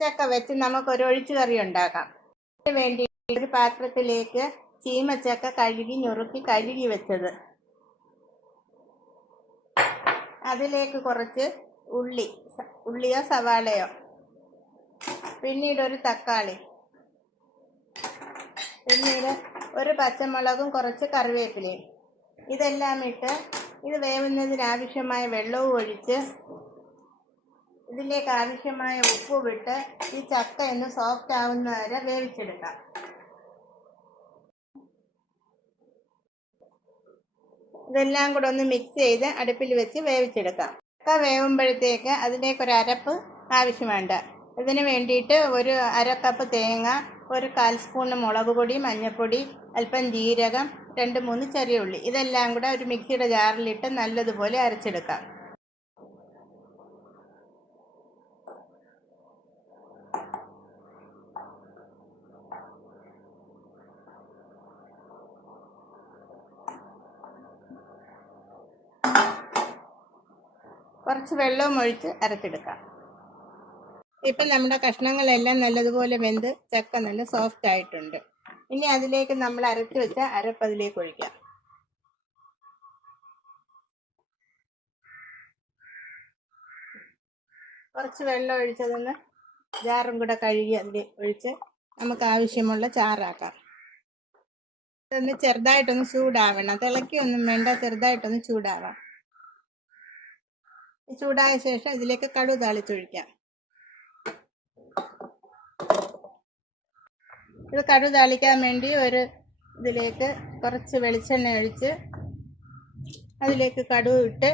ചക്ക വെച്ച് നമുക്കൊരു ഒഴിച്ചുകറി ഉണ്ടാക്കാം. അതിന് വേണ്ടി ഒരു പാത്രത്തിലേക്ക് ചീമച്ചക്ക കഴുകി വെച്ചത്, അതിലേക്ക് കുറച്ച് ഉള്ളിയോ സവാളയോ, പിന്നീട് ഒരു തക്കാളി, പിന്നീട് ഒരു പച്ചമുളകും കുറച്ച് കറിവേപ്പിലയും, ഇതെല്ലാം ഇട്ട് ഇത് വേവുന്നതിനാവശ്യമായ വെള്ളവും ഒഴിച്ച് ഇതിലേക്ക് ആവശ്യമായ ഉപ്പും ഇട്ട് ഈ ചക്ക ഒന്ന് സോഫ്റ്റ് ആവുന്ന വരെ വേവിച്ചെടുക്കാം. ഇതെല്ലാം കൂടെ ഒന്ന് മിക്സ് ചെയ്ത് അടുപ്പിൽ വെച്ച് വേവിച്ചെടുക്കാം. ചക്ക വേവുമ്പോഴത്തേക്ക് അതിലേക്കൊരു അരപ്പ് ആവശ്യമുണ്ട്. ഇതിന് വേണ്ടിയിട്ട് ഒരു 1/2 കപ്പ് തേങ്ങ, ഒരു 1/4 സ്പൂൺ മുളക് പൊടി, മഞ്ഞൾപ്പൊടി, അല്പം ജീരകം, 2-3 ചെറിയ ഉള്ളി, ഇതെല്ലാം കൂടെ ഒരു മിക്സിയുടെ ജാറിലിട്ട് നല്ലതുപോലെ അരച്ചെടുക്കാം. കുറച്ച് വെള്ളവും ഒഴിച്ച് അരച്ചെടുക്കാം. ഇപ്പം നമ്മുടെ കഷ്ണങ്ങളെല്ലാം നല്ലതുപോലെ വെന്ത് ചക്ക നല്ല സോഫ്റ്റ് ആയിട്ടുണ്ട്. ഇനി അതിലേക്ക് നമ്മൾ അരച്ച് വെച്ച അരപ്പ് അതിലേക്ക് ഒഴിക്കാം. കുറച്ച് വെള്ളം ഒഴിച്ചതൊന്ന് ജാറും കൂടെ കഴുകി അതിൽ ഒഴിച്ച് നമുക്ക് ആവശ്യമുള്ള ചാറാക്കാം. ഇതൊന്ന് ചെറുതായിട്ടൊന്ന് ചൂടാവണം, തിളയ്ക്കൊന്നും വേണ്ട, ചെറുതായിട്ടൊന്ന് ചൂടാവാം. ചൂടായ ശേഷം ഇതിലേക്ക് കടുക് താളിച്ചൊഴിക്കാം. ഇത് കടുക് താളിക്കാൻ വേണ്ടി ഇതിലേക്ക് കുറച്ച് വെളിച്ചെണ്ണ ഒഴിച്ച് അതിലേക്ക് കടുക് ഇട്ട്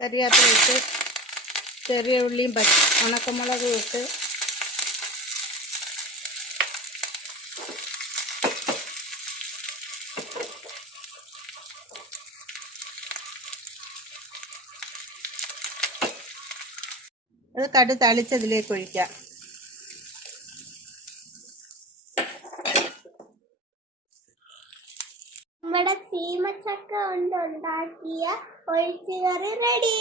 കറിവേപ്പില ഇട്ട് ചെറിയ ഉള്ളിയും ഉണക്കമുളകും ഇട്ട് അത് കടുക് തളിച്ചതിലേക്ക് ഒഴിക്കാം. നമ്മുടെ ചീമച്ചക്ക കൊണ്ട് ഉണ്ടാക്കിയ ഒഴിച്ചുകറി റെഡി.